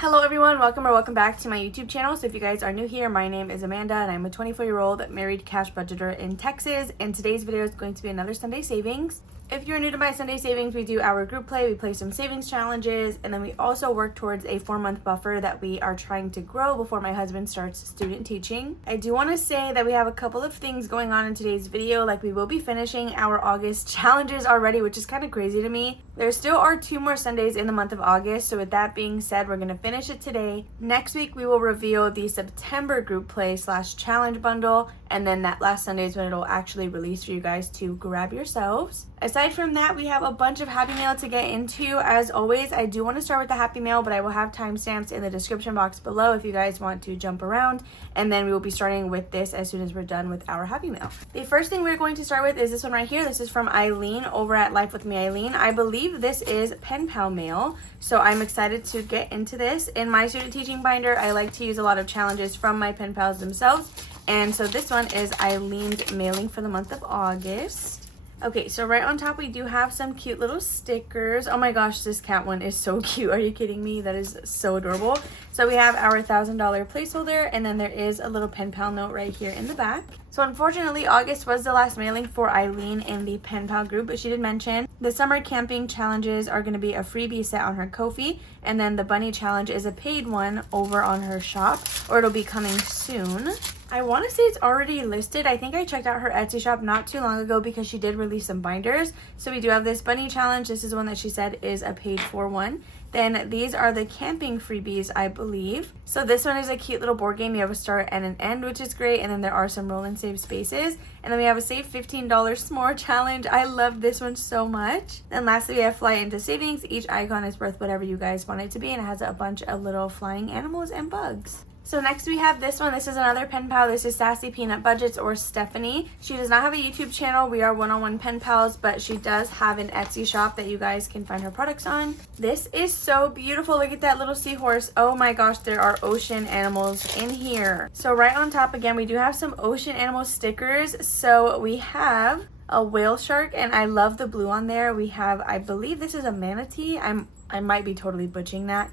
Hello everyone, welcome back to my YouTube channel. So if you guys are new here, my name is Amanda and I'm a 24-year-old married cash budgeter in Texas, and today's video is going to be another Sunday savings. If you're new to my Sunday savings, we do our group play, we play some savings challenges, and then we also work towards a 4-month buffer that we are trying to grow before my husband starts student teaching. I do want to say that we have a couple of things going on in today's video, like we will be finishing our August challenges already, which is kind of crazy to me. There still are 2 more Sundays in the month of August, so with that being said, we're going to finish it today. Next week, we will reveal the September group play / challenge bundle, and then that last Sunday is when it'll actually release for you guys to grab yourselves. Aside from that, we have a bunch of Happy Mail to get into. As always, I do want to start with the Happy Mail, but I will have timestamps in the description box below if you guys want to jump around, and then we will be starting with this as soon as we're done with our Happy Mail. The first thing we're going to start with is this one right here. This is from Eileen over at Life With Me Eileen. I believe this is pen pal mail, so I'm excited to get into this. In my student teaching binder, I like to use a lot of challenges from my pen pals themselves, and so this one is Eileen's mailing for the month of August. Okay, so right on top we do have some cute little stickers. Oh my gosh, this cat one is so cute. Are you kidding me? That is so adorable. So we have our $1,000 placeholder, and then there is a little pen pal note right here in the back. So unfortunately, August was the last mailing for Eileen in the pen pal group, but she did mention the summer camping challenges are going to be a freebie set on her Ko-fi, and then the bunny challenge is a paid one over on her shop, or it'll be coming soon. I want to say it's already listed. I think I checked out her Etsy shop not too long ago because she did release some binders. So we do have this bunny challenge. This is one that she said is a paid for one. Then these are the camping freebies, I believe. So this one is a cute little board game. You have a start and an end, which is great. And then there are some roll and save spaces. And then we have a save $15 s'more challenge. I love this one so much. And lastly, we have fly into savings. Each icon is worth whatever you guys want it to be, and it has a bunch of little flying animals and bugs. So next we have this one. This is another pen pal. This is Sassy Peanut Budgets, or Stephanie. She does not have a YouTube channel. We are one-on-one pen pals, but she does have an Etsy shop that you guys can find her products on. This is so beautiful. Look at that little seahorse. Oh my gosh, there are ocean animals in here. So right on top, again, we do have some ocean animal stickers. So we have a whale shark, and I love the blue on there. We have, I believe this is a manatee. I might be totally butchering that.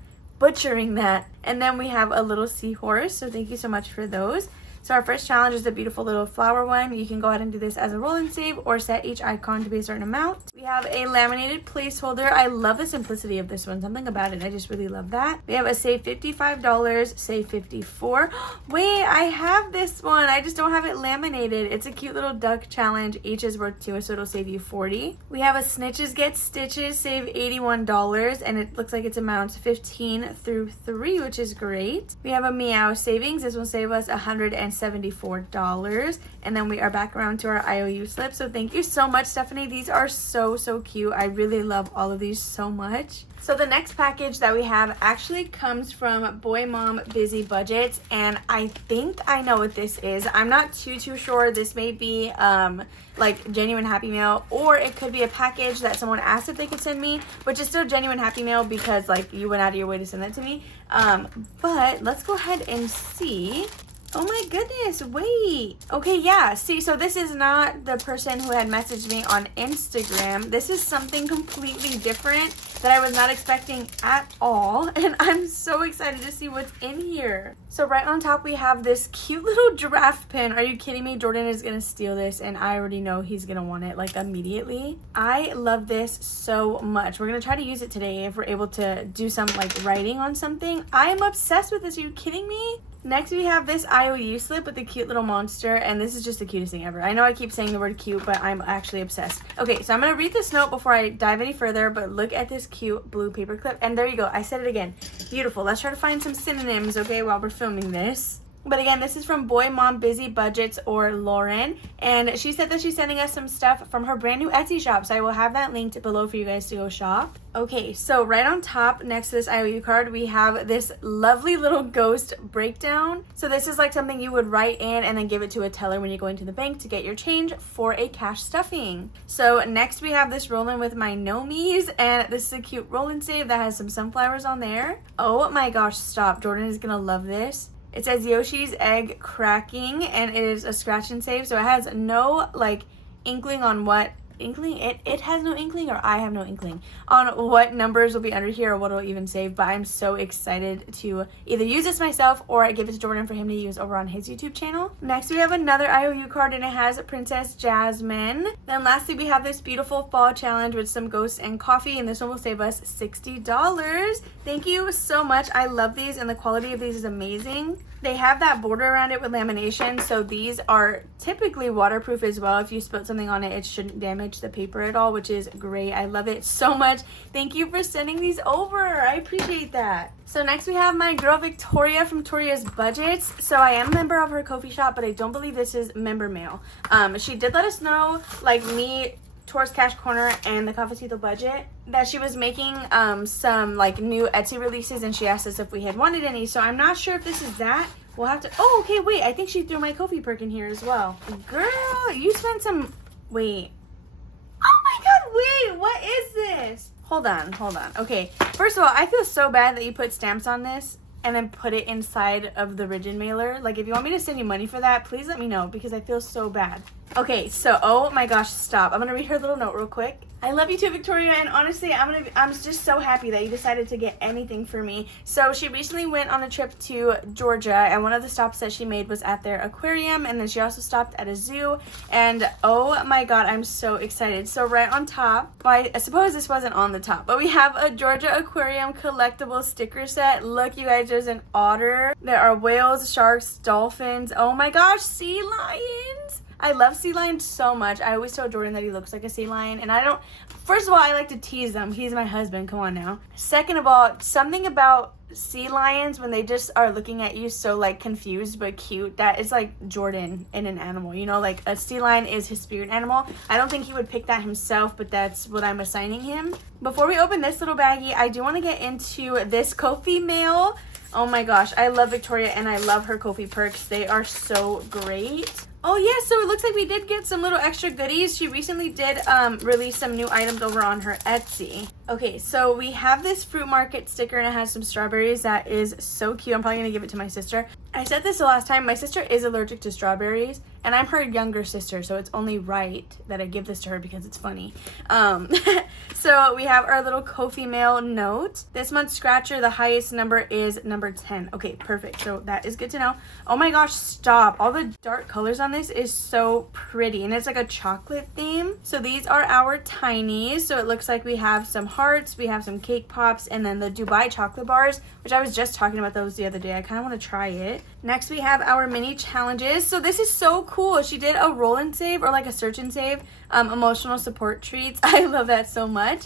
And then we have a little seahorse, so thank you so much for those. So our first challenge is the beautiful little flower one. You can go ahead and do this as a roll and save, or set each icon to be a certain amount. We have a laminated placeholder. I love the simplicity of this one. Something about it, I just really love that. We have a save $55, save $54. Wait, I have this one. I just don't have it laminated. It's a cute little duck challenge. Each is worth 2, so it'll save you 40. We have a snitches get stitches, save $81, and it looks like it's amounts 15 through 3, which is great. We have a meow savings. This will save us $174, and then we are back around to our IOU slip. So thank you so much, Stephanie. These are so cute. I really love all of these so much. So the next package that we have actually comes from Boy Mom Busy Budgets, and I think I know what this is. I'm not too sure. This may be like genuine Happy Mail, or it could be a package that someone asked if they could send me, which is still genuine Happy Mail because like you went out of your way to send that to me. But let's go ahead and see. Oh my goodness, wait. Okay, yeah, see, so this is not the person who had messaged me on Instagram. This is something completely different that I was not expecting at all, and I'm so excited to see what's in here. So right on top, we have this cute little giraffe pin. Are you kidding me? Jordan is gonna steal this, and I already know he's gonna want it, like, immediately. I love this so much. We're gonna try to use it today if we're able to do some, like, writing on something. I am obsessed with this. Are you kidding me? Next, we have this IOU slip with the cute little monster, and this is just the cutest thing ever. I know I keep saying the word cute, but I'm actually obsessed. Okay, so I'm going to read this note before I dive any further, but look at this cute blue paper clip, and there you go. I said it again. Beautiful. Let's try to find some synonyms, okay, while we're filming this. But again, this is from Boy Mom Busy Budgets, or Lauren, and she said that she's sending us some stuff from her brand new Etsy shop, so I will have that linked below for you guys to go shop. Okay, so right on top next to this IOU card, we have this lovely little ghost breakdown. So this is like something you would write in and then give it to a teller when you go into the bank to get your change for a cash stuffing. So next we have this Rollin' With My Nomies, and this is a cute roll and save that has some sunflowers on there. Oh my gosh, stop. Jordan is gonna love this. It says Yoshi's Egg Cracking, and it is a scratch and save, so it has no like inkling on what inkling, it has no inkling, or I have no inkling on what numbers will be under here or what it'll even save, but I'm so excited to either use this myself or give it to Jordan for him to use over on his YouTube channel. Next we have another IOU card, and it has Princess Jasmine. Then lastly we have this beautiful fall challenge with some ghosts and coffee, and this one will save us $60. Thank you so much. I love these, and the quality of these is amazing. They have that border around it with lamination, so these are typically waterproof as well. If you spilt something on it, it shouldn't damage the paper at all, which is great. I love it so much. Thank you for sending these over. I appreciate that. So next we have my girl Victoria from Victoria's Budgets. So I am a member of her Ko-fi shop, but I don't believe this is member mail. She did let us know, like me, Towards Cash Corner, and the Cafecito Budget, that she was making some like new Etsy releases, and she asked us if we had wanted any. So I'm not sure if this is that. We'll have to. Oh, okay, wait, I think she threw my Ko-fi perk in here as well. Girl, you spent some. Wait, oh my god, wait, what is this? Hold on. Okay, first of all, I feel so bad that you put stamps on this and then put it inside of the rigid mailer. Like, if you want me to send you money for that, please let me know, because I feel so bad. Okay, so, oh my gosh, stop. I'm gonna read her little note real quick. I love you too, Victoria, and honestly, I'm just so happy that you decided to get anything for me. So she recently went on a trip to Georgia, and one of the stops that she made was at their aquarium, and then she also stopped at a zoo, and oh my god, I'm so excited. So right on top, well, I suppose this wasn't on the top, but we have a Georgia Aquarium collectible sticker set. Look, you guys, there's an otter, there are whales, sharks, dolphins, oh my gosh, sea lions. I love sea lions so much. I always tell Jordan that he looks like a sea lion, and I don't. First of all, I like to tease them. He's my husband. Come on now. Second of all, something about sea lions when they just are looking at you so like confused but cute, that is like Jordan in an animal. You know, like a sea lion is his spirit animal. I don't think he would pick that himself, but that's what I'm assigning him. Before we open this little baggie, I do want to get into this Ko-fi mail. Oh my gosh, I love Victoria, and I love her Ko-fi perks. They are so great. Oh yeah, so it looks like we did get some little extra goodies. She recently did release some new items over on her Etsy. Okay, so we have this fruit market sticker, and it has some strawberries. That is so cute. I'm probably gonna give it to my sister. I said this the last time, my sister is allergic to strawberries, and I'm her younger sister, so it's only right that I give this to her because it's funny. So we have our little Ko-fi mail note. This month's scratcher, the highest number is number 10. Okay, perfect. So that is good to know. Oh my gosh, stop. All the dark colors on this is so pretty, and it's like a chocolate theme. So these are our tinies. So it looks like we have some hearts, we have some cake pops, and then the Dubai chocolate bars, which I was just talking about those the other day. I kind of want to try it. Next we have our mini challenges. So this is so cool. She did a roll and save, or like a search and save, emotional support treats. I love that so much.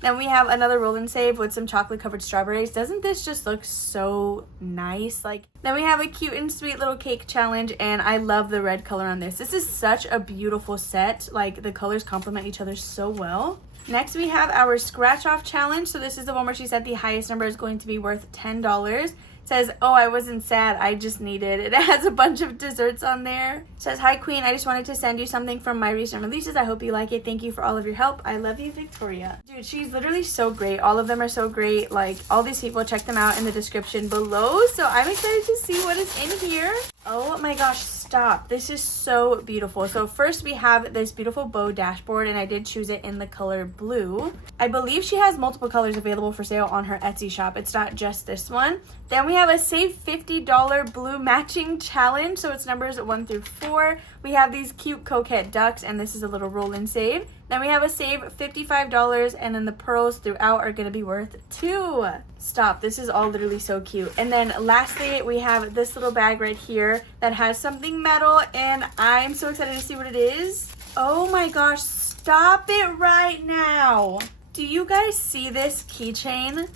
Then we have another roll and save with some chocolate covered strawberries. Doesn't this just look so nice? Like, then we have a cute and sweet little cake challenge, and I love the red color on this. This is such a beautiful set. Like, the colors complement each other so well. Next we have our scratch off challenge. So this is the one where she said the highest number is going to be worth $10. Says, oh, I wasn't sad, I just needed. It has a bunch of desserts on there. Says, hi queen, I just wanted to send you something from my recent releases. I hope you like it. Thank you for all of your help. I love you, Victoria. Dude, she's literally so great. All of them are so great. Like, all these people, check them out in the description below. So I'm excited to see what is in here. Oh my gosh, stop. This is so beautiful. So first we have this beautiful bow dashboard, and I did choose it in the color blue. I believe she has multiple colors available for sale on her Etsy shop. It's not just this one. Then we have a save $50 blue matching challenge. So it's numbers 1 through 4. We have these cute coquette ducks, and this is a little roll and save. Then we have a save $55, and then the pearls throughout are going to be worth $2. Stop. This is all literally so cute. And then lastly, we have this little bag right here that has something metal, and I'm so excited to see what it is. Oh my gosh, stop it right now. Do you guys see this keychain?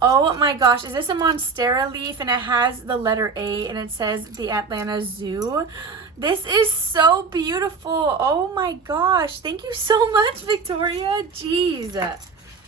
Oh my gosh, is this a Monstera leaf, and it has the letter A, and it says the Atlanta Zoo? This is so beautiful. Oh my gosh, thank you so much, Victoria. Jeez,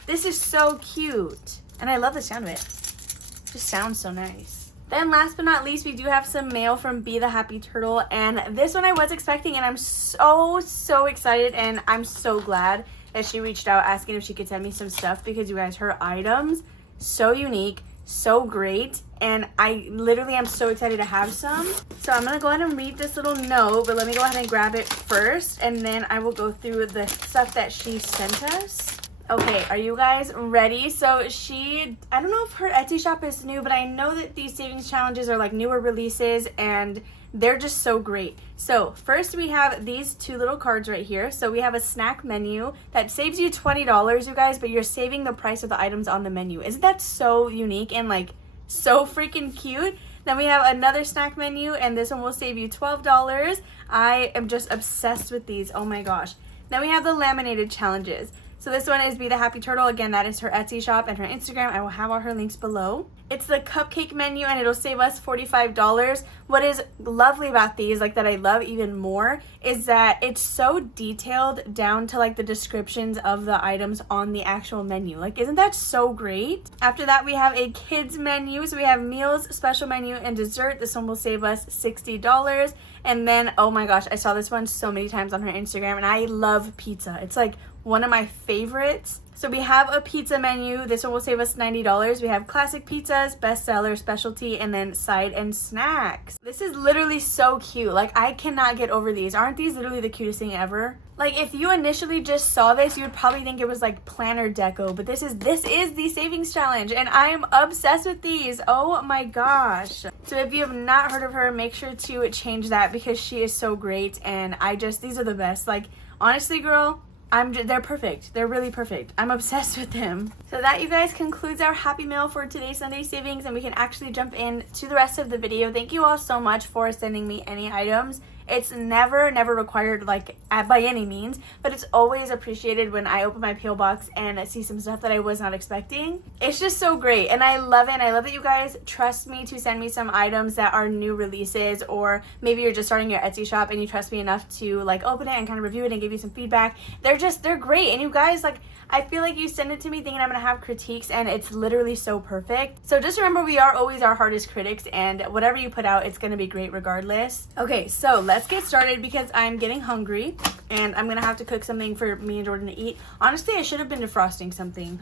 this is so cute, and I love the sound of it. It just sounds so nice. Then last but not least, we do have some mail from Be the Happy Turtle, and this one I was expecting, and I'm so excited, and I'm so glad that she reached out asking if she could send me some stuff, because you guys, her items, so unique, so great, and I literally am so excited to have some. So I'm gonna go ahead and read this little note, but let me go ahead and grab it first, and then I will go through the stuff that she sent us. Okay, are you guys ready? So I don't know if her Etsy shop is new, but I know that these savings challenges are like newer releases, and they're just so great. So first we have these two little cards right here. So we have a snack menu that saves you $20, you guys, but you're saving the price of the items on the menu. Isn't that so unique and like so freaking cute? Then we have another snack menu, and this one will save you $12. I am just obsessed with these. Oh my gosh. Then we have the laminated challenges. So this one is Be the Happy Turtle. Again, that is her Etsy shop and her Instagram. I will have all her links below. It's the cupcake menu, and it'll save us $45. What is lovely about these, like that I love even more, is that it's so detailed down to like the descriptions of the items on the actual menu. Like, isn't that so great? After that, we have a kids menu. So we have meals, special menu, and dessert. This one will save us $60. And then, oh my gosh, I saw this one so many times on her Instagram, and I love pizza. It's like one of my favorites. So we have a pizza menu. This one will save us $90. We have classic pizzas, bestseller, specialty, and then side and snacks. This is literally so cute. Like, I cannot get over these. Aren't these literally the cutest thing ever? Like, if you initially just saw this, you would probably think it was like planner deco, but this is the savings challenge, and I am obsessed with these. Oh my gosh. So if you have not heard of her, make sure to change that, because she is so great, and these are the best. Like, honestly, girl, they're perfect. They're really perfect. I'm obsessed with them. So that, you guys, concludes our happy mail for today's Sunday savings, and we can actually jump in to the rest of the video. Thank you all so much for sending me any items. It's never required, like, by any means, but it's always appreciated when I open my P.O. box and I see some stuff that I was not expecting. It's just so great, and I love it, and I love that you guys trust me to send me some items that are new releases, or maybe you're just starting your Etsy shop and you trust me enough to, like, open it and kind of review it and give you some feedback. They're great, and you guys, like, I feel like you send it to me thinking I'm gonna have critiques, and it's literally so perfect. So just remember, we are always our hardest critics, and whatever you put out, it's gonna be great regardless. Okay, so let's get started, because I'm getting hungry, and I'm gonna have to cook something for me and Jordan to eat. Honestly, I should have been defrosting something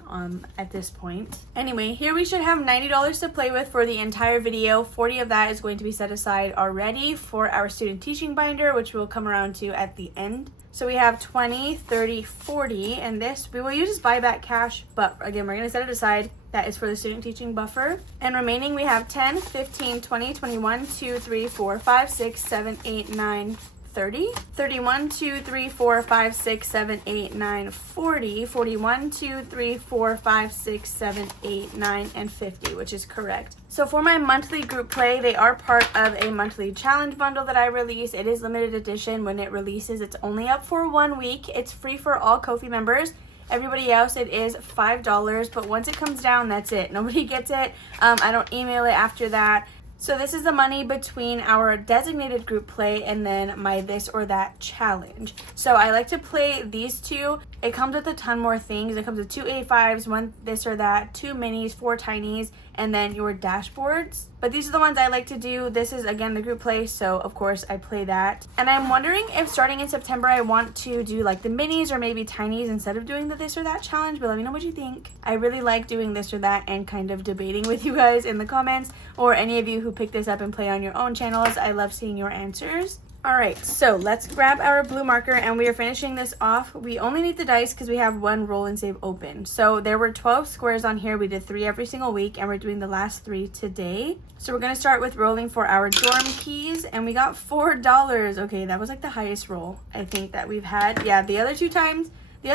at this point. Anyway, here we should have $90 to play with for the entire video. 40 of that is going to be set aside already for our student teaching binder, which we'll come around to at the end. So we have 20, 30, 40, and this we will use as buyback cash, but again, we're gonna set it aside. That is for the student teaching buffer. And remaining, we have 10, 15, 20, 21, 2, 3, 4, 5, 6, 7, 8, 9, 30, 31, 2, 3, 4, 5, 6, 7, 8, 9, 40, 41, 2, 3, 4, 5, 6, 7, 8, 9, and 50, which is correct. So for my monthly group play, they are part of a monthly challenge bundle that I release. It is limited edition. When it releases, it's only up for 1 week. It's free for all Ko-fi members. Everybody else, it is $5, but once it comes down, that's it. Nobody gets it. I don't email it after that. So this is the money between our designated group play and then my this or that challenge. So I like to play these two. It comes with a ton more things. It comes with 2 A5s, 1 this or that, 2 minis, 4 tinies, and then your dashboards. But these are the ones I like to do. This is, again, the group play, so of course I play that. And I'm wondering if starting in September I want to do like the minis or maybe tinies instead of doing the this or that challenge, but let me know what you think. I really like doing this or that and kind of debating with you guys in the comments, or any of you who pick this up and play on your own channels. I love seeing your answers. Alright, so let's grab our blue marker, and we are finishing this off. We only need the dice because we have 1 roll and save open. So there were 12 squares on here. We did 3 every single week, and we're doing the last 3 today. So we're going to start with rolling for our dorm keys, and we got $4. Okay, that was like the highest roll I think that we've had. Yeah, the other 2 times, we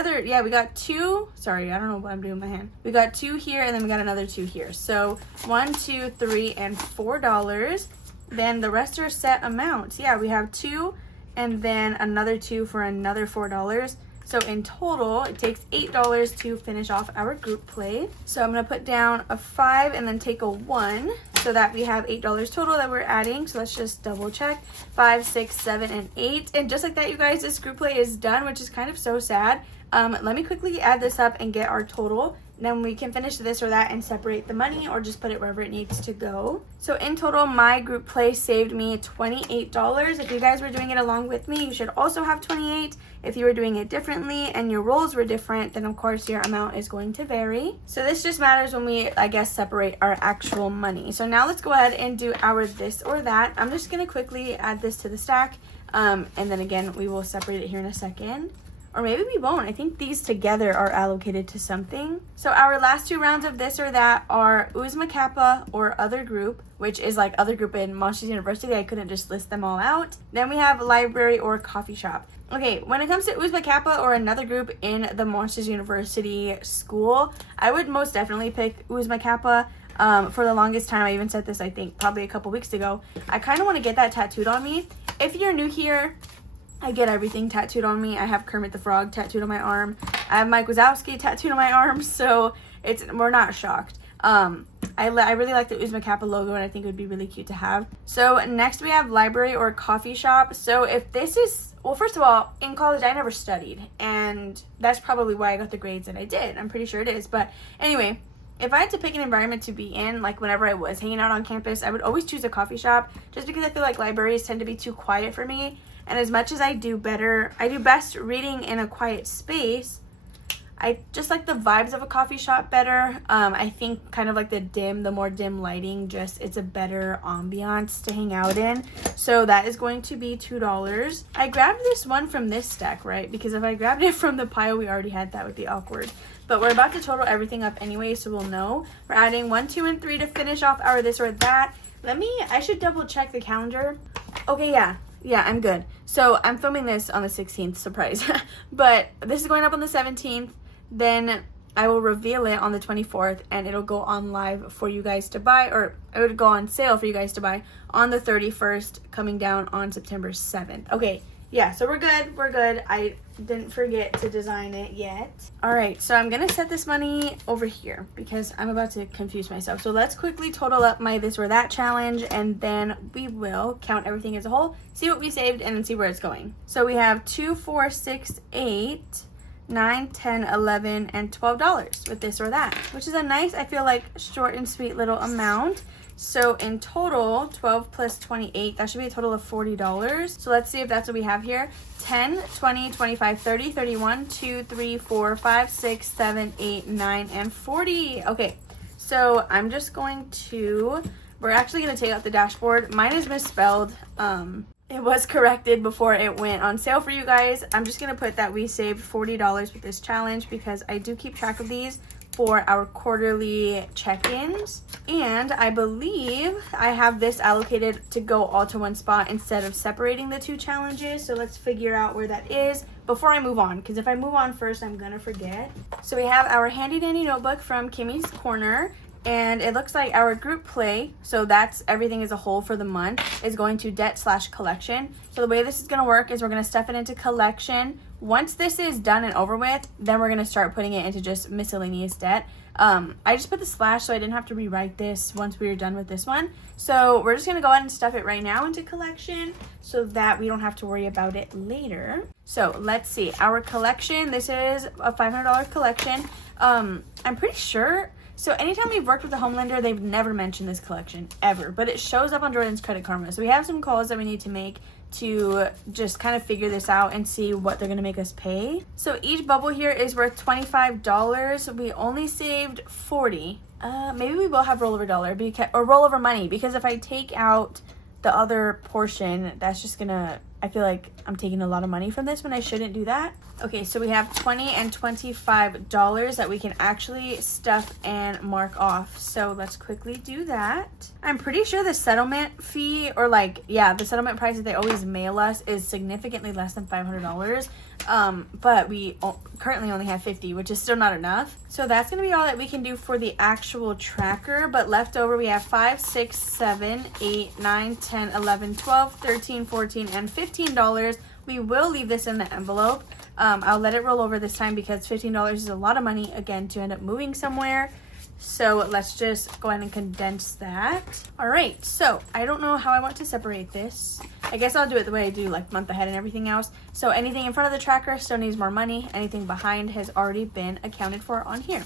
got 2. Sorry, I don't know what I'm doing with my hand. We got 2 here, and then we got another 2 here. So 1, 2, 3, and $4. Then the rest are set amounts. Yeah, we have 2 and then another 2 for another $4. So in total, it takes $8 to finish off our group play. So I'm going to put down a 5 and then take a 1 so that we have $8 total that we're adding. So let's just double check. 5, 6, 7, and 8. And just like that, you guys, this group play is done, which is kind of so sad. Let me quickly add this up and get our total. then we can finish this or that and separate the money or just put it wherever it needs to go. So in total, my group play saved me $28. If you guys were doing it along with me, you should also have 28. If you were doing it differently and your roles were different, then of course your amount is going to vary. So this just matters when we, I guess, separate our actual money. So now let's go ahead and do our this or that. I'm just gonna quickly add this to the stack. And then again, we will separate it here in a second. Or maybe we won't. I think these together are allocated to something. So our last 2 rounds of this or that are Uzma Kappa or other group, which is like other group in Monsters University. I couldn't just list them all out. Then we have library or coffee shop. Okay, when it comes to Uzma Kappa or another group in the Monsters University school, I would most definitely pick Uzma Kappa. For the longest time, I even said this, I think, probably a couple weeks ago. I kind of want to get that tattooed on me. If you're new here, I get everything tattooed on me. I have Kermit the Frog tattooed on my arm. I have Mike Wazowski tattooed on my arm, so we're not shocked. I really like the Uzma Kappa logo, and I think it would be really cute to have. So next we have library or coffee shop. So if this is, well, first of all, in college I never studied, and that's probably why I got the grades that I did. I'm pretty sure it is. But anyway, if I had to pick an environment to be in, like whenever I was hanging out on campus, I would always choose a coffee shop, just because I feel like libraries tend to be too quiet for me. And as much as I do best reading in a quiet space, I just like the vibes of a coffee shop better. I think kind of like the more dim lighting, it's a better ambiance to hang out in. So that is going to be $2. I grabbed this one from this stack, right? Because if I grabbed it from the pile we already had, that would be awkward. But we're about to total everything up anyway, so we'll know. We're adding 1, 2, and 3 to finish off our this or that. I should double check the calendar. Okay, yeah, I'm good. So I'm filming this on the 16th, surprise. But this is going up on the 17th. Then I will reveal it on the 24th, and it'll go on live for you guys to buy, or it would go on sale for you guys to buy on the 31st, coming down on September 7th. Okay, yeah, so we're good. I didn't forget to design it yet. All right, so I'm gonna set this money over here because I'm about to confuse myself. So let's quickly total up my this or that challenge, and then we will count everything as a whole, see what we saved, and then see where it's going. So we have 2, 4, 6, 8, 9, 10, 11, and $12 with this or that, which is a nice, I feel like, short and sweet little amount. So in total, 12 plus 28, that should be a total of $40. So let's see if that's what we have here. 10, 20, 25, 30, 31, 2, 3, 4, 5, 6, 7, 8, 9, and 40. Okay, so I'm just going to, we're actually going to take out the dashboard. Mine is misspelled. It was corrected before it went on sale for you guys. I'm just going to put that we saved $40 with this challenge because I do keep track of these for our quarterly check-ins, and I believe I have this allocated to go all to one spot instead of separating the 2 challenges. So let's figure out where that is before I move on, because if I move on first, I'm gonna forget. So we have our handy dandy notebook from Kimmy's Corner, and it looks like our group play, so that's everything as a whole for the month, is going to debt/collection. So the way this is gonna work is we're gonna stuff it into collection. Once this is done and over with, then we're gonna start putting it into just miscellaneous debt. I just put the slash so I didn't have to rewrite this once we were done with this one. So we're just gonna go ahead and stuff it right now into collection so that we don't have to worry about it later. So let's see, our collection, this is a $500 collection. I'm pretty sure, so anytime we've worked with the home lender, they've never mentioned this collection, ever. But it shows up on Jordan's Credit Karma. So we have some calls that we need to make to just kind of figure this out and see what they're going to make us pay. So each bubble here is worth $25. We only saved $40. Maybe we will have rollover dollar or rollover money, because if I take out the other portion, that's just gonna, I feel like I'm taking a lot of money from this when I shouldn't do that. Okay, so we have $20 and $25 that we can actually stuff and mark off. So let's quickly do that. I'm pretty sure the settlement fee, or the settlement price that they always mail us is significantly less than $500. But we currently only have 50, which is still not enough. So that's going to be all that we can do for the actual tracker. But left over, we have 5, 6, 7, 8, 9, 10, 11, 12, 13, 14, and $15. We will leave this in the envelope. I'll let it roll over this time because $15 is a lot of money, again, to end up moving somewhere. So let's just go ahead and condense that. All right, so I don't know how I want to separate this. I guess I'll do it the way I do, like month ahead and everything else. So anything in front of the tracker still needs more money. Anything behind has already been accounted for on here.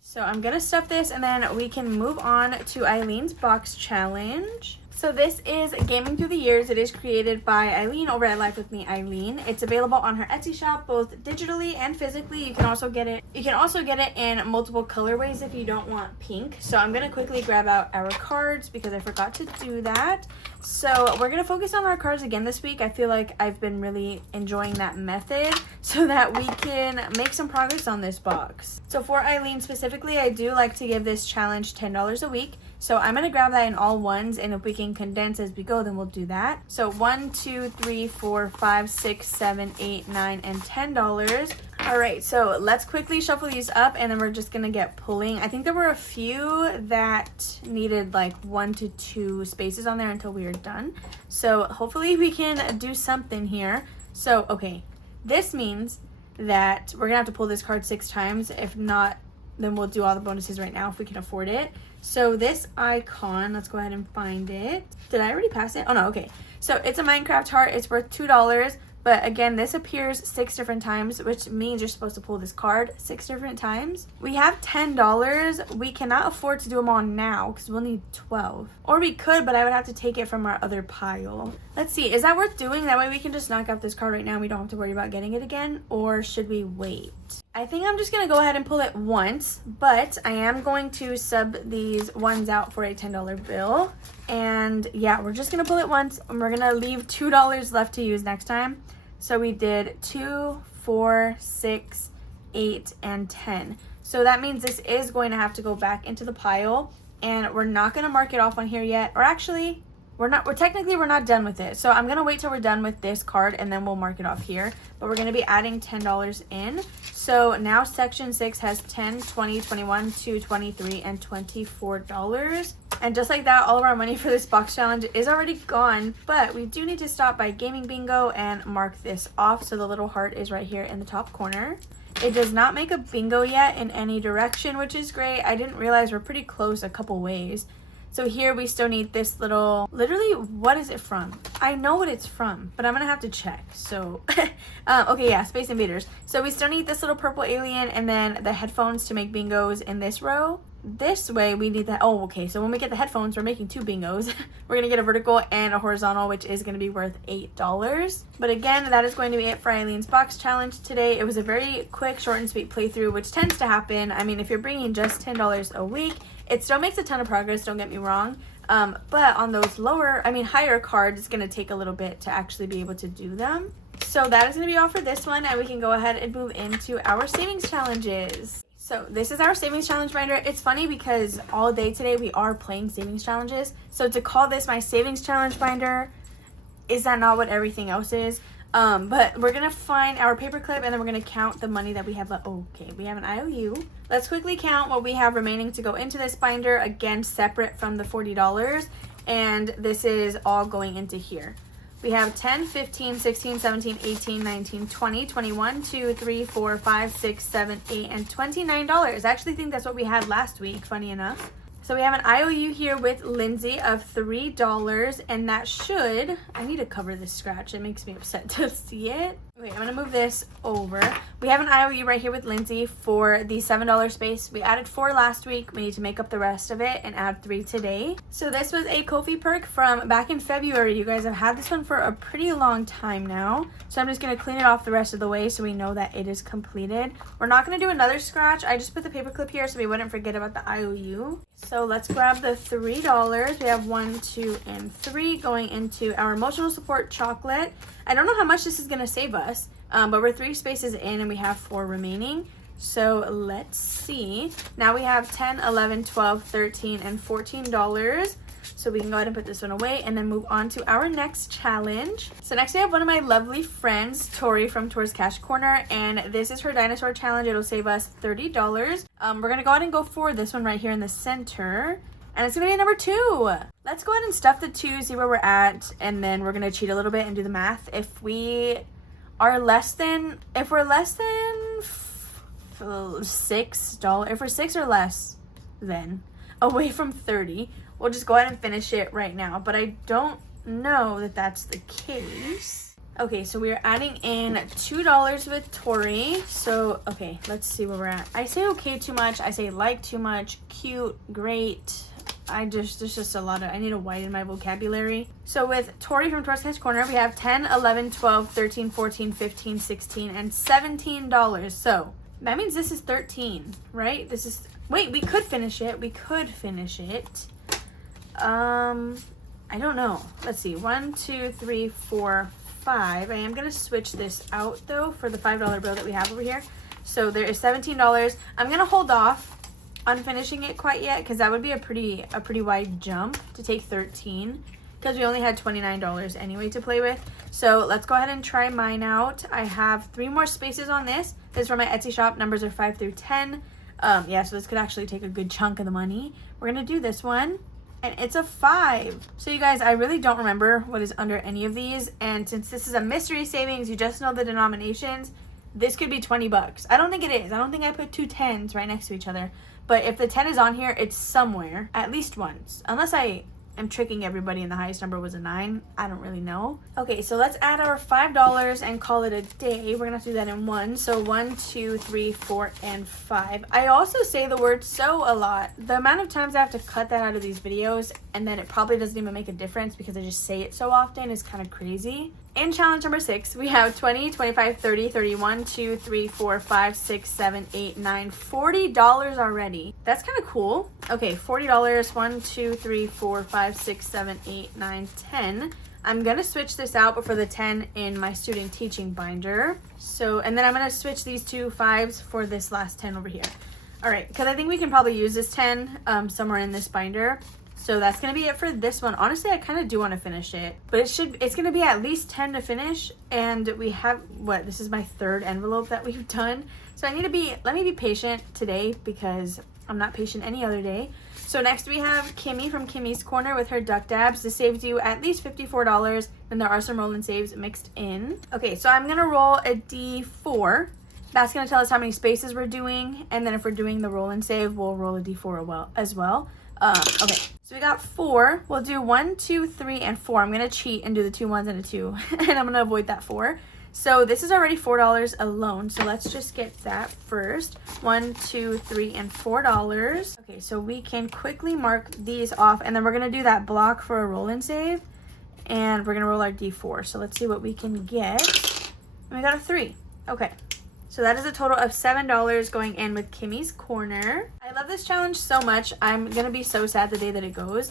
So So I'm gonna stuff this and then we can move on to Eileen's box challenge. So this is Gaming Through the Years. It is created by Eileen over at Life With Me Eileen. It's available on her Etsy shop, both digitally and physically. You can also get it in multiple colorways if you don't want pink. So I'm gonna quickly grab out our cards because I forgot to do that. So we're gonna focus on our cards again this week. I feel like I've been really enjoying that method so that we can make some progress on this box. So for Eileen specifically, I do like to give this challenge $10 a week. So I'm gonna grab that in all ones, and if we can condense as we go, then we'll do that. So 1, 2, 3, 4, 5, 6, 7, 8, 9, and $10. All right, so let's quickly shuffle these up and then we're just gonna get pulling. I think there were a few that needed like 1 to 2 spaces on there until we are done. So hopefully we can do something here. So, okay, this means that we're gonna have to pull this card 6 times. If not, then we'll do all the bonuses right now if we can afford it. So this icon, let's go ahead and find it. Did I already pass it? Oh no, okay. So it's a Minecraft heart. It's worth $2. But again, this appears 6 different times, which means you're supposed to pull this card 6 different times. We have $10. We cannot afford to do them all now because we'll need 12. Or we could, but I would have to take it from our other pile. Let's see, is that worth doing? That way we can just knock out this card right now and we don't have to worry about getting it again. Or should we wait? I think I'm just gonna go ahead and pull it once, but I am going to sub these ones out for a $10 bill. And yeah, we're just gonna pull it once and we're gonna leave $2 left to use next time. So we did 2, 4, 6, 8, and 10. So that means this is going to have to go back into the pile, and we're not gonna mark it off on here yet. Or actually, we're not done with it. So I'm gonna wait till we're done with this card and then we'll mark it off here. But we're gonna be adding $10 in. So now section 6 has 10, 20, 21, 2, 23, and $24. And just like that, all of our money for this box challenge is already gone, but we do need to stop by Gaming Bingo and mark this off. So the little heart is right here in the top corner. It does not make a bingo yet in any direction, which is great. I didn't realize we're pretty close a couple ways. So here we still need this little, literally, what is it from? I know what it's from, but I'm gonna have to check. So, okay, yeah, Space Invaders. So we still need this little purple alien and then the headphones to make bingos in this row. This way we need that. Oh, okay, so when we get the headphones, we're making 2 bingos. We're gonna get a vertical and a horizontal, which is gonna be worth $8. But again, that is going to be it for Eileen's box challenge today. It was a very quick, short and sweet playthrough, which tends to happen. I mean, if you're bringing just $10 a week, it still makes a ton of progress, don't get me wrong. But on those higher cards, it's gonna take a little bit to actually be able to do them. So that is gonna be all for this one, and we can go ahead and move into our savings challenges. So this is our savings challenge binder. It's funny because all day today we are playing savings challenges. So to call this my savings challenge binder, is that not what everything else is? But we're gonna find our paperclip and then we're gonna count the money that we have. Okay, we have an IOU. Let's quickly count what we have remaining to go into this binder, again separate from the $40, and this is all going into here. We have 10, 15, 16, 17, 18, 19, 20, 21, 2, 3, 4, 5, 6, 7, 8, and $29. I actually think that's what we had last week, funny enough. So we have an IOU here with Lindsay of $3, and that should, I need to cover this scratch. It makes me upset to see it. Wait, I'm gonna move this over. We have an IOU right here with Lindsay for the $7 space. We added 4 last week. We need to make up the rest of it and add 3 today. So this was a Ko-fi perk from back in February. You guys have had this one for a pretty long time now. So I'm just gonna clean it off the rest of the way so we know that it is completed. We're not gonna do another scratch. I just put the paper clip here so we wouldn't forget about the IOU. So let's grab the $3. We have 1, 2, and 3 going into our emotional support chocolate. I don't know how much this is gonna save us, but we're 3 spaces in and we have 4 remaining. So let's see. Now we have 10, 11, 12, 13, and $14. So we can go ahead and put this one away and then move on to our next challenge. So next we have one of my lovely friends, Tori from Tori's Cash Corner, and this is her dinosaur challenge. It'll save us $30. We're gonna go ahead and go for this one right here in the center. And it's gonna be number 2. Let's go ahead and stuff the 2, see where we're at, and then we're gonna cheat a little bit and do the math. If we're less than $6, if we're 6 or less then away from 30, we'll just go ahead and finish it right now. But I don't know that that's the case. Okay, so we're adding in $2 with Tori. So, okay, let's see where we're at. I say okay too much. I say like too much. Cute, great. There's just a lot of, I need to widen my vocabulary. So with Tori from Tori's Cash Corner, we have 10, 11, 12, 13, 14, 15, 16, and $17. So that means this is 13, right? This is, wait, we could finish it. We could finish it. I don't know. Let's see. 1, 2, 3, 4, 5. I am going to switch this out though for the $5 bill that we have over here. So there is $17. I'm going to hold off on finishing it quite yet because that would be a pretty wide jump to take 13 because we only had $29 anyway to play with. So let's go ahead and try mine out. I have 3 more spaces on this. This is from my Etsy shop. Numbers are 5 through 10. Yeah, so this could actually take a good chunk of the money. We're going to do this one. And it's a 5. So you guys, I really don't remember what is under any of these. And since this is a mystery savings, you just know the denominations. This could be 20 bucks. I don't think it is. I don't think I put 2 10s right next to each other. But if the 10 is on here, it's somewhere, at least once. Unless I am tricking everybody and the highest number was a 9. I don't really know. Okay, so let's add our $5 and call it a day. We're gonna have to do that in 1. So 1, 2, 3, 4, and 5. I also say the word so a lot. The amount of times I have to cut that out of these videos and then it probably doesn't even make a difference because I just say it so often is kind of crazy. In challenge number 6, we have 20, 25, 30, 31, 2, 3, 4, 5, 6, 7, 8, 9, $40 already. That's kind of cool. Okay, $40, 1, 2, 3, 4, 5, 6, 7, 8, 9, 10. I'm gonna switch this out, but for the 10 in my student teaching binder. So, and then I'm gonna switch these 2 5s for this last 10 over here. All right, because I think we can probably use this 10 somewhere in this binder. So that's going to be it for this one. Honestly, I kind of do want to finish it, but it's going to be at least 10 to finish. And we have, this is my 3rd envelope that we've done. So let me be patient today because I'm not patient any other day. So next we have Kimmy from Kimmy's Corner with her duck dabs. This saves you at least $54. And there are some roll and saves mixed in. Okay, so I'm going to roll a D4. That's going to tell us how many spaces we're doing. And then if we're doing the roll and save, we'll roll a D4 as well. Okay, so we got 4. We'll do 1, 2, 3, and 4. I'm gonna cheat and do the 2 1s and a 2, and I'm gonna avoid that 4. So this is already $4 alone. So let's just get that first. 1, 2, 3, and $4. Okay, so we can quickly mark these off, and then we're gonna do that block for a roll and save, and we're gonna roll our D4. So let's see what we can get. And we got a 3. Okay. So that is a total of $7 going in with Kimmy's Corner. I love this challenge so much. I'm going to be so sad the day that it goes.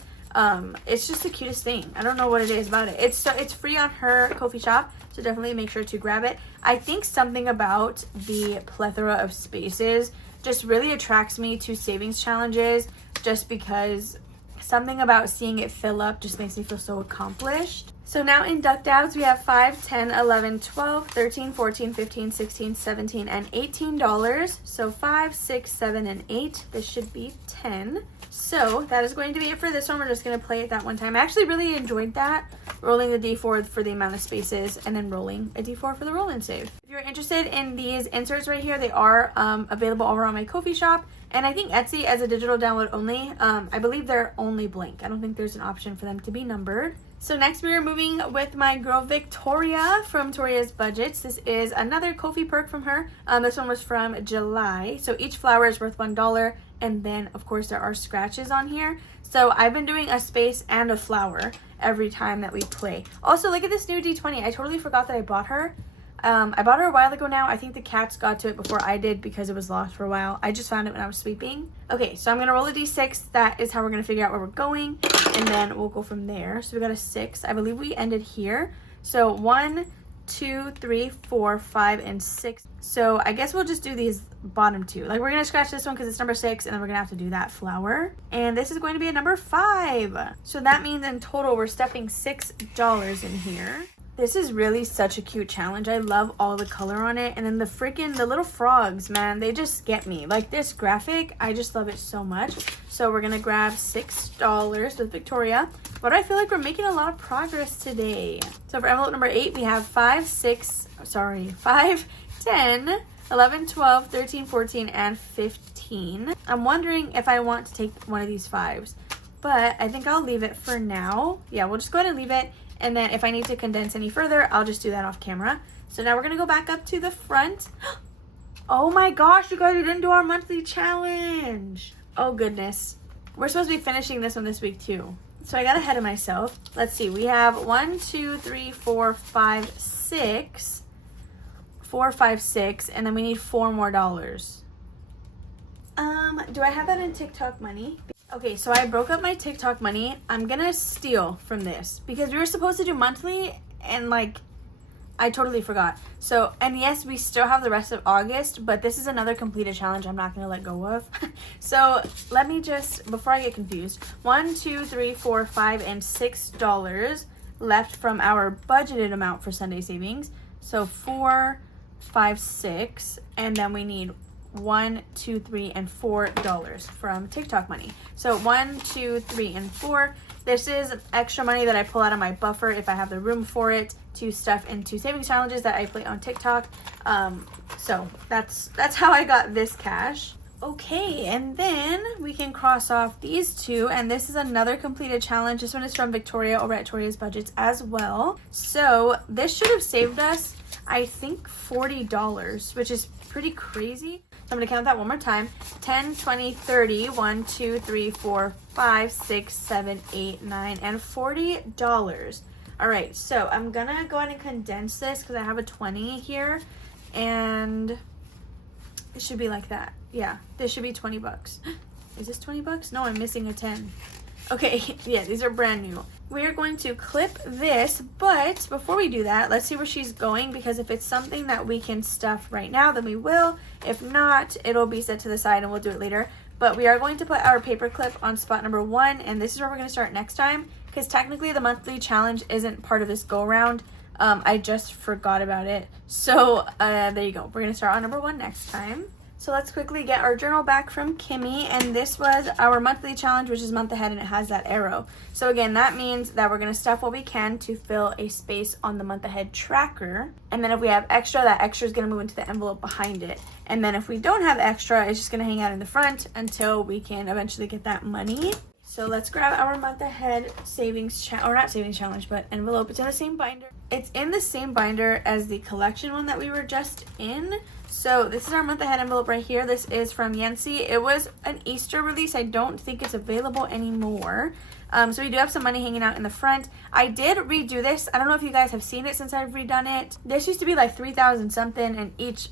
It's just the cutest thing. I don't know what it is about it. It's free on her Ko-fi shop, so definitely make sure to grab it. I think something about the plethora of spaces just really attracts me to savings challenges just because something about seeing it fill up just makes me feel so accomplished. So now in duck dabs, we have 5, 10, 11, 12, 13, 14, 15, 16, 17, and $18. So 5, 6, 7, and 8. This should be 10. So that is going to be it for this one. We're just going to play it that one time. I actually really enjoyed that. Rolling the D4 for the amount of spaces and then rolling a D4 for the roll and save. If you're interested in these inserts right here, they are available over on my Ko-fi shop. And I think Etsy as a digital download only. I believe they're only blank. I don't think there's an option for them to be numbered. So next we are moving with my girl Victoria from Victoria's Budgets. This is another Ko-fi perk from her. This one was from July. So each flower is worth $1. And then of course there are scratches on here. So I've been doing a space and a flower every time that we play. Also, look at this new D20. I totally forgot that I bought her. I bought her a while ago now. I think the cats got to it before I did because it was lost for a while. I just found it when I was sweeping. Okay, so I'm going to roll a D6. That is how we're going to figure out where we're going. And then we'll go from there. So we got a 6. I believe we ended here. So 1, 2, 3, 4, 5, and 6. So I guess we'll just do these bottom 2. Like we're going to scratch this one because it's number 6. And then we're going to have to do that flower. And this is going to be a number 5. So that means in total we're stuffing $6 in here. This is really such a cute challenge. I love all the color on it. And then the little frogs, man, they just get me. Like this graphic, I just love it so much. So we're gonna grab $6 with Victoria. But I feel like we're making a lot of progress today. So for envelope number 8, we have 5, 10, 11, 12, 13, 14, and 15. I'm wondering if I want to take one of these 5s. but I think I'll leave it for now. Yeah, we'll just go ahead and leave it. And then if I need to condense any further, I'll just do that off camera. So now we're gonna go back up to the front. Oh my gosh, you guys, we didn't do our monthly challenge. Oh goodness. We're supposed to be finishing this one this week too. So I got ahead of myself. Let's see, we have 1, 2, 3, 4, 5, 6. 4, 5, 6, and then we need $4 more. Do I have that in TikTok money? Okay, so I broke up my TikTok money. I'm gonna steal from this because we were supposed to do monthly and like I totally forgot. So, and yes, we still have the rest of August, but this is another completed challenge I'm not gonna let go of. So let me just, before I get confused, 1, 2, 3, 4, 5, and $6 left from our budgeted amount for Sunday savings. So 4, 5, 6, and then we need 1, 2, 3, and $4 from TikTok money. So 1, 2, 3, and 4. This is extra money that I pull out of my buffer if I have the room for it to stuff into savings challenges that I play on TikTok. So that's how I got this cash. Okay, and then we can cross off these two, and this is another completed challenge. This one is from Victoria over at Toria's Budgets as well. So this should have saved us, I think, $40, which is pretty crazy. So I'm gonna count that one more time. 10, 20, 30, 1, 2, 3, 4, 5, 6, 7, 8, 9, and $40. All right, so I'm gonna go ahead and condense this because I have a 20 here, and it should be like that. Yeah, this should be $20. Is this $20? No, I'm missing a 10. Okay, yeah, these are brand new. We are going to clip this, but before we do that, let's see where she's going, because if it's something that we can stuff right now, then we will. If not, it'll be set to the side and we'll do it later. But we are going to put our paper clip on spot number 1, and this is where we're going to start next time, because technically the monthly challenge isn't part of this go-around. I just forgot about it. So there you go. We're going to start on number 1 next time. So let's quickly get our journal back from Kimmy, and this was our monthly challenge, which is month ahead, and it has that arrow. So again, that means that we're going to stuff what we can to fill a space on the month ahead tracker, and then if we have extra, that extra is going to move into the envelope behind it. And then if we don't have extra, it's just going to hang out in the front until we can eventually get that money. So let's grab our month ahead savings or not savings challenge, but envelope. It's in the same binder. It's in the same binder as the collection one that we were just in. So this is our month ahead envelope right here. This is from Yancy. It was an Easter release. I don't think it's available anymore. So we do have some money hanging out in the front. I did redo this. I don't know if you guys have seen it since I've redone it. This used to be like 3,000 something, and each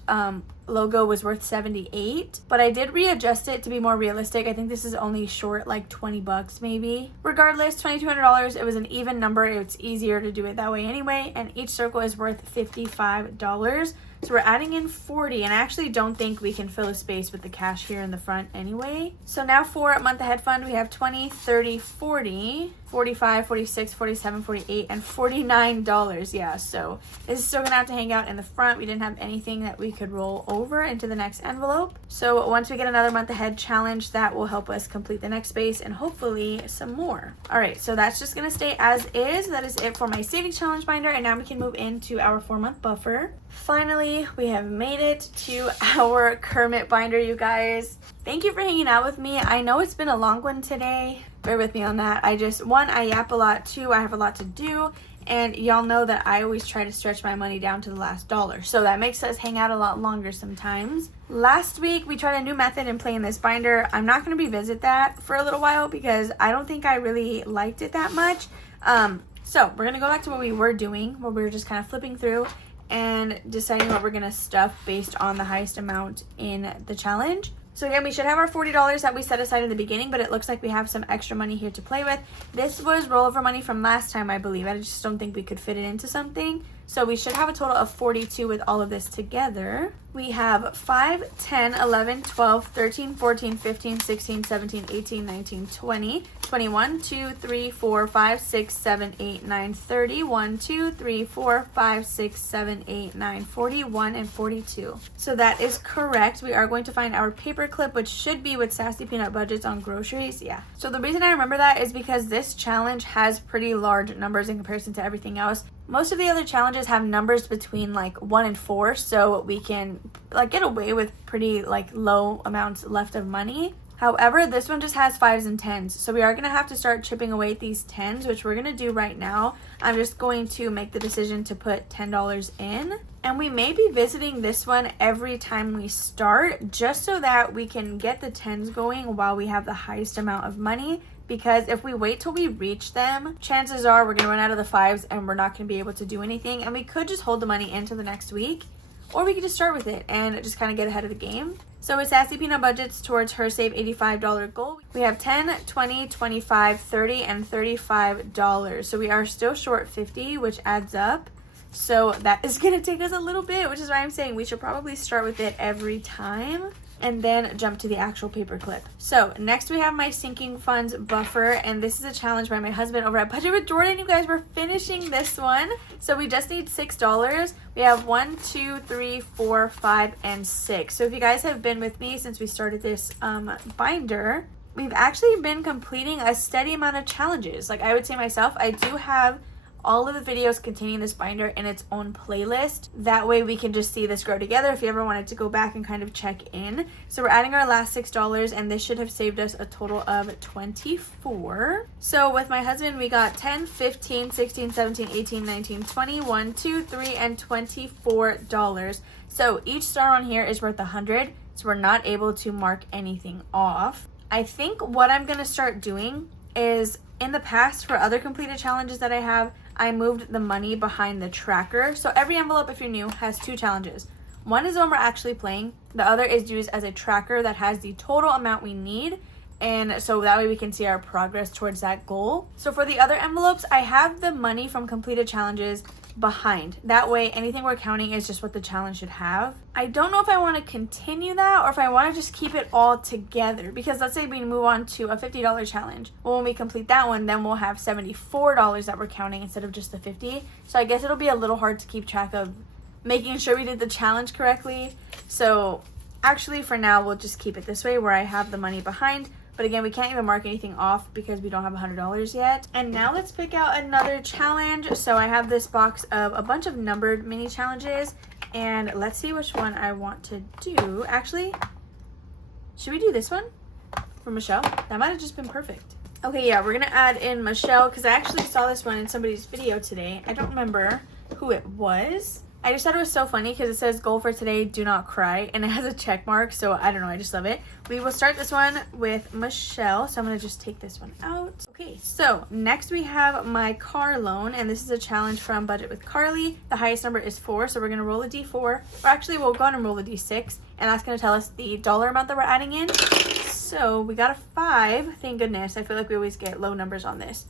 logo was worth 78, but I did readjust it to be more realistic. I think this is only short like $20 maybe. Regardless, $2,200. It was an even number. It's easier to do it that way anyway, and each circle is worth $55. So we're adding in 40, and I actually don't think we can fill a space with the cash here in the front anyway. So now for month ahead fund, we have 20, 30, 40, 45, 46, 47, 48, and $49. Yeah, so this is still gonna have to hang out in the front. We didn't have anything that we could roll over into the next envelope. So once we get another month ahead challenge, that will help us complete the next space and hopefully some more. All right, so that's just gonna stay as is. That is it for my savings challenge binder, and now we can move into our 4-month buffer. Finally, we have made it to our Kermit binder, you guys. Thank you for hanging out with me. I know it's been a long one today. Bear with me on that. One, I yap a lot. 2, I have a lot to do. And y'all know that I always try to stretch my money down to the last dollar. So that makes us hang out a lot longer sometimes. Last week, we tried a new method in playing this binder. I'm not going to revisit that for a little while because I don't think I really liked it that much. So we're going to go back to what we were doing, where we were just kind of flipping through and deciding what we're going to stuff based on the highest amount in the challenge. So again, we should have our $40 that we set aside in the beginning, but it looks like we have some extra money here to play with. This was rollover money from last time, I believe. I just don't think we could fit it into something. So we should have a total of 42 with all of this together. We have 5, 10, 11, 12, 13, 14, 15, 16, 17, 18, 19, 20, 21, 2, 3, 4, 5, 6, 7, 8, 9, 30, 1, 2, 3, 4, 5, 6, 7, 8, 9, 41, and 42. So that is correct. We are going to find our paper clip, which should be with Sassy Peanut Budgets on groceries. Yeah. So the reason I remember that is because this challenge has pretty large numbers in comparison to everything else. Most of the other challenges have numbers between like 1 and 4, so we can like get away with pretty like low amounts left of money. However, this one just has 5s and 10s. So we are going to have to start chipping away at these 10s, which we're going to do right now. I'm just going to make the decision to put $10 in. And we may be visiting this one every time we start, just so that we can get the 10s going while we have the highest amount of money. Because if we wait till we reach them, chances are we're going to run out of the 5s and we're not going to be able to do anything. And we could just hold the money into the next week, or we could just start with it and just kind of get ahead of the game. So with Sassy Peanut budgets towards her save $85 goal, we have $10, $20, $25, $30, and $35. So we are still short $50, which adds up. So that is going to take us a little bit, which is why I'm saying we should probably start with it every time and then jump to the actual paperclip. So next we have my sinking funds buffer, and this is a challenge by my husband over at Budget with Jordan. You guys, we're finishing this one. So we just need $6. We have 1, 2, 3, 4, 5, and 6. So if you guys have been with me since we started this binder, we've actually been completing a steady amount of challenges. Like I would say myself, I do have all of the videos containing this binder in its own playlist. That way we can just see this grow together if you ever wanted to go back and kind of check in. So we're adding our last $6, and this should have saved us a total of 24. So with my husband, we got 10, 15, 16, 17, 18, 19, 20, 1, 2, 3, and $24. So each star on here is worth 100, so we're not able to mark anything off. I think what I'm gonna start doing is, in the past, for other completed challenges that I have, I moved the money behind the tracker. So every envelope, if you're new, has 2 challenges. One is when we're actually playing. The other is used as a tracker that has the total amount we need. And so that way we can see our progress towards that goal. So for the other envelopes, I have the money from completed challenges behind. That way anything we're counting is just what the challenge should have. I don't know if I want to continue that or if I want to just keep it all together, because let's say we move on to a $50 challenge. Well, when we complete that one, then we'll have $74 that we're counting instead of just the 50. So I guess it'll be a little hard to keep track of making sure we did the challenge correctly. So actually for now, we'll just keep it this way where I have the money behind. But again, we can't even mark anything off because we don't have $100 yet. And now let's pick out another challenge. So I have this box of a bunch of numbered mini challenges, and let's see which one I want to do. Actually, should we do this one for Michelle? That might have just been perfect. Okay, yeah, we're gonna add in Michelle because I actually saw this one in somebody's video today. I don't remember who it was. I just thought it was so funny because it says goal for today, do not cry, and it has a check mark, so I don't know, I just love it. We will start this one with Michelle, so I'm going to just take this one out. Okay, so next we have my car loan, and this is a challenge from Budget with Carly. The highest number is 4, so we're going to roll a d4, or actually we'll go ahead and roll a d6, and that's going to tell us the dollar amount that we're adding in. So we got a 5, thank goodness. I feel like we always get low numbers on this.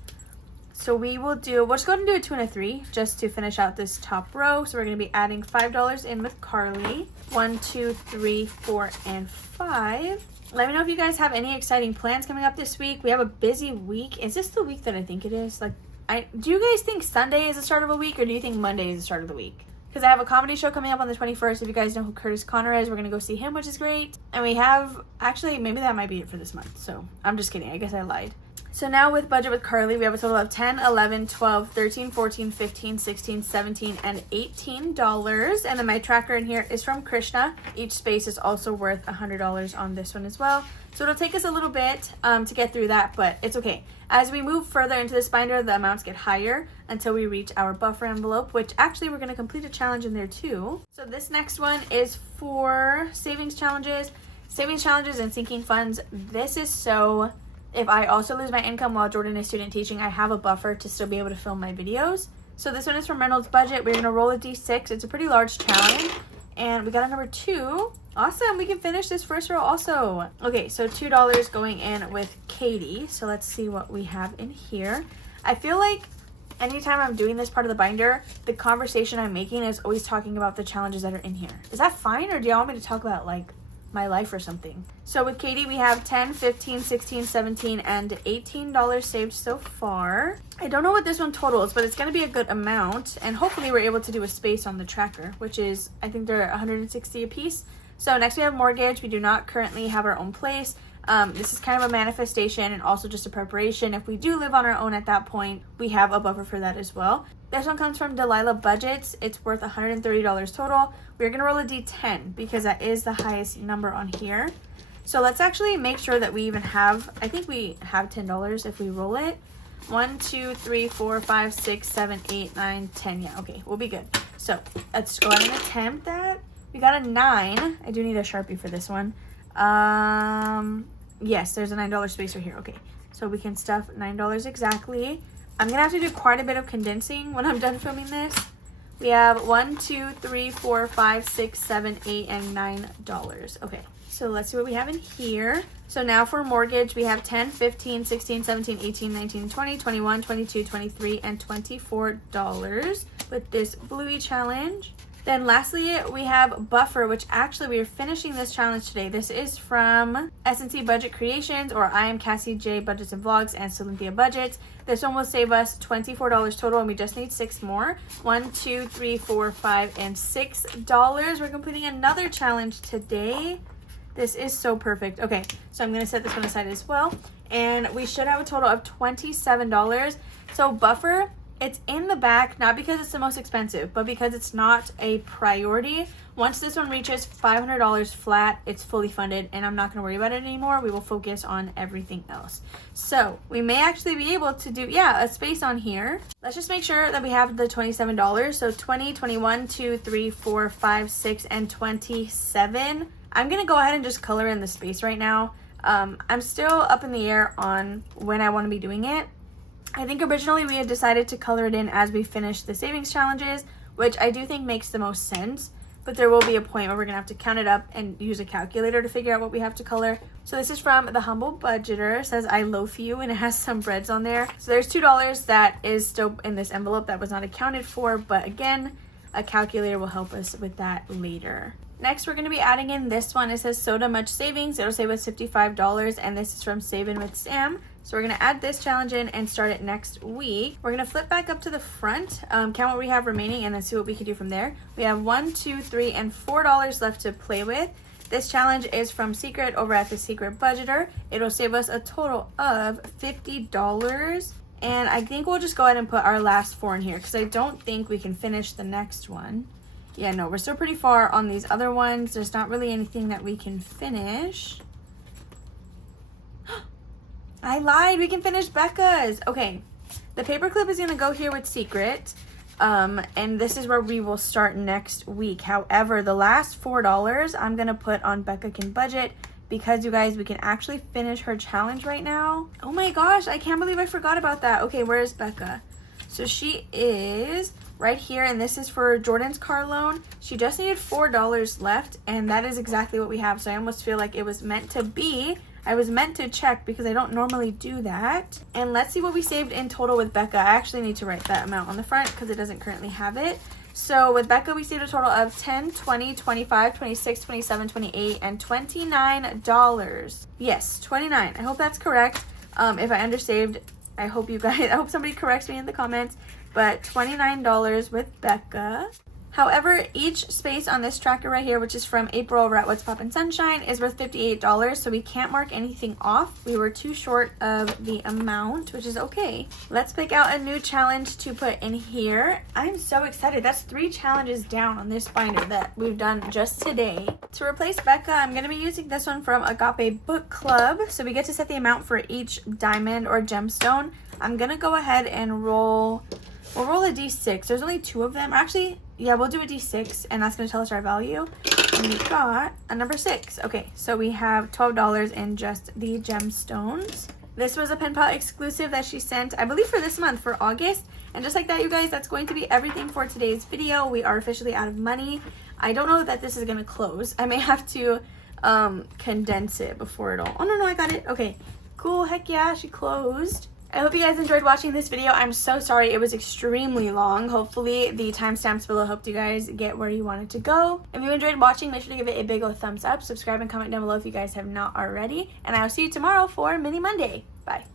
So we'll just go ahead and do a 2 and a 3 just to finish out this top row. So we're going to be adding $5 in with Carly. 1, 2, 3, 4, and 5. Let me know if you guys have any exciting plans coming up this week. We have a busy week. Is this the week that I think it is? Do you guys think Sunday is the start of a week, or do you think Monday is the start of the week? Because I have a comedy show coming up on the 21st. If you guys know who Curtis Connor is, we're going to go see him, which is great. And we have, actually, maybe that might be it for this month. So I'm just kidding. I guess I lied. So now with Budget with Carly, we have a total of 10, 11, 12, 13, 14, 15, 16, 17, and $18. And then my tracker in here is from Krishna. Each space is also worth $100 on this one as well. So it'll take us a little bit to get through that, but it's okay. As we move further into this binder, the amounts get higher until we reach our buffer envelope, which actually we're going to complete a challenge in there too. So this next one is for savings challenges and sinking funds. This is so... If I also lose my income while Jordan is student teaching, I have a buffer to still be able to film my videos. So this one is from Reynolds Budget. We're going to roll a d6. It's a pretty large challenge. And we got a number 2. Awesome. We can finish this first row also. Okay, so $2 going in with Katie. So let's see what we have in here. I feel like anytime I'm doing this part of the binder, the conversation I'm making is always talking about the challenges that are in here. Is that fine, or do y'all want me to talk about my life or something? So with Katie, we have 10, 15, 16, 17, and $18 saved so far. I don't know what this one totals, but it's going to be a good amount, and hopefully we're able to do a space on the tracker, which is, I think they're 160 a piece. So next we have mortgage. We do not currently have our own place. This is kind of a manifestation and also just a preparation. If we do live on our own at that point, we have a buffer for that as well. This one comes from Delilah Budgets. It's worth $130 total. We're going to roll a d10 because that is the highest number on here. So let's actually make sure that we even have, I think we have $10 if we roll it. 1, 2, 3, 4, 5, 6, 7, 8, 9, 10. Yeah, okay, we'll be good. So let's go ahead and attempt that. We got a 9. I do need a Sharpie for this one. Yes, there's a $9 spacer here. Okay, so we can stuff $9 exactly. I'm gonna have to do quite a bit of condensing when I'm done filming this. We have 1, 2, 3, 4, 5, 6, 7, 8, and $9. Okay, so let's see what we have in here. So now for mortgage, we have 10, 15, 16, 17, 18, 19, 20, 21, 22, 23, and $24 with this Bluey challenge. Then lastly, we have Buffer, which actually we are finishing this challenge today. This is from S&C Budget Creations, or I am Cassie J Budgets and Vlogs, and Cynthia Budgets. This one will save us $24 total, and we just need 6 more. 1, 2, 3, 4, 5, and $6. We're completing another challenge today. This is so perfect. Okay, so I'm gonna set this one aside as well, and we should have a total of $27. So Buffer, it's in the back, not because it's the most expensive, but because it's not a priority. Once this one reaches $500 flat, it's fully funded, and I'm not going to worry about it anymore. We will focus on everything else. So we may actually be able to do, yeah, a space on here. Let's just make sure that we have the $27. So 20, 21, 2, 3, 4, 5, 6, and 27. I'm going to go ahead and just color in the space right now. I'm still up in the air on when I want to be doing it. I think originally we had decided to color it in as we finish the savings challenges, which I do think makes the most sense, but there will be a point where we're gonna have to count it up and use a calculator to figure out what we have to color. So this is from The Humble Budgeter. It says, I loaf you, and it has some breads on there. So there's $2 that is still in this envelope that was not accounted for, but again, a calculator will help us with that later. Next, we're going to be adding in this one. It says Soda Much Savings. It'll save us $55, and this is from Savin' with Sam. So we're going to add this challenge in and start it next week. We're going to flip back up to the front, count what we have remaining, and then see what we can do from there. We have 1, 2, 3, and $4 left to play with. This challenge is from Secret over at the Secret Budgeter. It'll save us a total of $50. And I think we'll just go ahead and put our last 4 in here because I don't think we can finish the next one. Yeah, no, we're still pretty far on these other ones. There's not really anything that we can finish. I lied. We can finish Becca's. Okay. The paperclip is going to go here with Secret. And this is where we will start next week. However, the last $4 I'm going to put on Becca Can Budget because, you guys, we can actually finish her challenge right now. Oh my gosh. I can't believe I forgot about that. Okay, where is Becca? So she is right here, and this is for Jordan's car loan. She just needed $4 left, and that is exactly what we have. So I almost feel like it was meant to be. I was meant to check because I don't normally do that. And let's see what we saved in total with Becca. I actually need to write that amount on the front because it doesn't currently have it. So with Becca, we saved a total of $10, $20, $25, $26, $27, $28, and $29. Yes, $29. I hope that's correct. If I undersaved, I hope somebody corrects me in the comments. But $29 with Becca. However, each space on this tracker right here, which is from April over at What's Poppin' Sunshine, is worth $58, so we can't mark anything off. We were too short of the amount, which is okay. Let's pick out a new challenge to put in here. I'm so excited. That's 3 challenges down on this binder that we've done just today. To replace Becca, I'm going to be using this one from Agape Book Club. So we get to set the amount for each diamond or gemstone. I'm going to go ahead and we'll roll a D6. There's only 2 of them. Actually, yeah, we'll do a D6, and that's going to tell us our value. And we got a number 6. Okay, so we have $12 in just the gemstones. This was a pen pal exclusive that she sent, I believe, for this month, for August. And just like that, you guys, that's going to be everything for today's video. We are officially out of money. I don't know that this is going to close. I may have to condense it before it all. Oh, no, I got it. Okay, cool. Heck yeah, she closed. I hope you guys enjoyed watching this video. I'm so sorry it was extremely long. Hopefully the timestamps below helped you guys get where you wanted to go. If you enjoyed watching, make sure to give it a big old thumbs up. Subscribe and comment down below if you guys have not already. And I will see you tomorrow for Mini Monday. Bye.